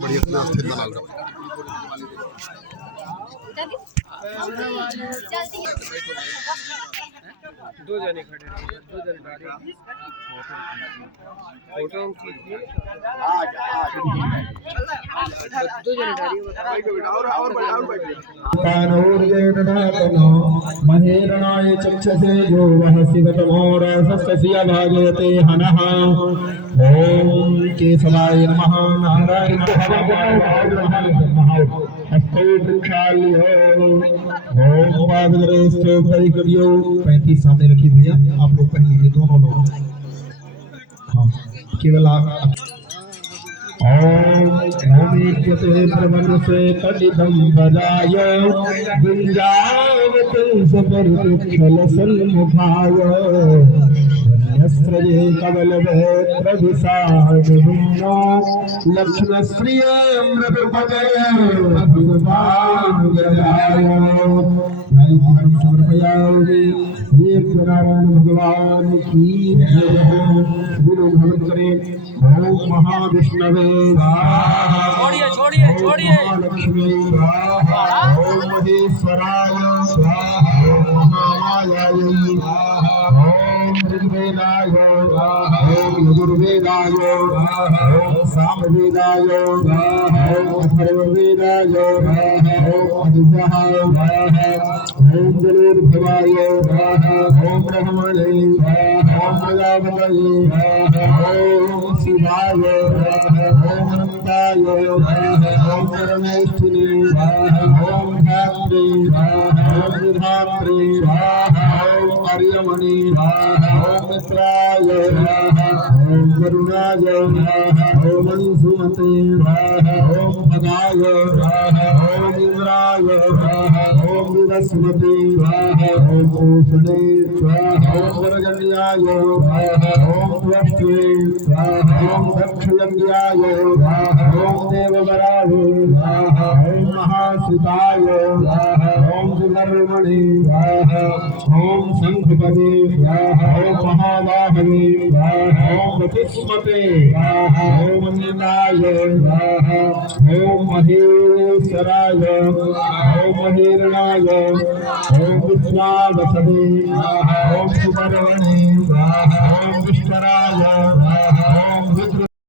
बड़ी स्थिर बना लो। दो जने खड़े रहिए, दो जने फोटो खींचिए। दो जने कानूर्येतनो महेरणाय चक्षसे जो वह शिवतमोरसस्य भागवते हनः। ओम केशवाय नमः। नारायणाय ओम पादग्रस्तो परिकरियो 35 सामने रखी भैया, आप लोग पढ़ लीजिए दोनों लोग। हाँ केवल आप। ओमेत्यते प्रवरसे तटिदं बजाय गुंजावते सपरुक्षल सन्मुखाय वन्यस्त्रये कवलवेत्रविसारविहीनो लक्ष्मणश्रियं मृदुपदय भगवानुगजाय। समर्पयामि। ये नारायण भगवान की गुरु भगवत करें। ओम महाविष्णवे छोड़िए छोड़िए छोड़िए। महालक्ष्मी स्वाहा। ओम महेश्वराय स्वाहा। ओम महामायाय स्वाहा। ओम ऋग्वेदाय स्वाहा। ओम यजुर्वेदाय स्वाहा। ओम सामवेदाय स्वाहा। ओम अथर्ववेदाय स्वाहा। ओम अद्वैताय स्वाहा। ओम जलोद्भवाय स्वाहा। ओम ब्रह्मणे स्वाहा। ओम प्रजापतये स्वाहा। ओम शिवाय स्वाहा। ओम अनंताय स्वाहा। ओम परमेष्ठिने स्वाहा। ओम धात्रे स्वाहा। ओम विधात्रे स्वाहा। ओम आर्यमणि स्वाहा। ओम मित्राय स्वाहा। ओम वरुणाय स्वाहा। ओम अंशुमते स्वाहा। ओम भगाय स्वाहा। ओम इंद्राय स्वाहा। ओम विवस्वते स्वाहा। ओम ओषणे स्वाहा। ओम वरजन्याय स्वाहा। ओम त्वष्ट्वे स्वाहा। ओम दक्षयज्ञाय स्वाहा। ओम देववराहे स्वाहा। ओम महासुताय स्वाहा। ओम सुधर्मणे स्वाहा। ओम शंखपदे स्वाहा। ओम महाबाहवे स्वाहा। ओम वचस्पते स्वाहा। ओम निनाय स्वाहा। ओम महेश्वराय ओम महेरणाय ओम विश्वावसवे स्वाहा। ओम सुपर्वणे स्वाहा। ओम विष्कराय स्वाहा।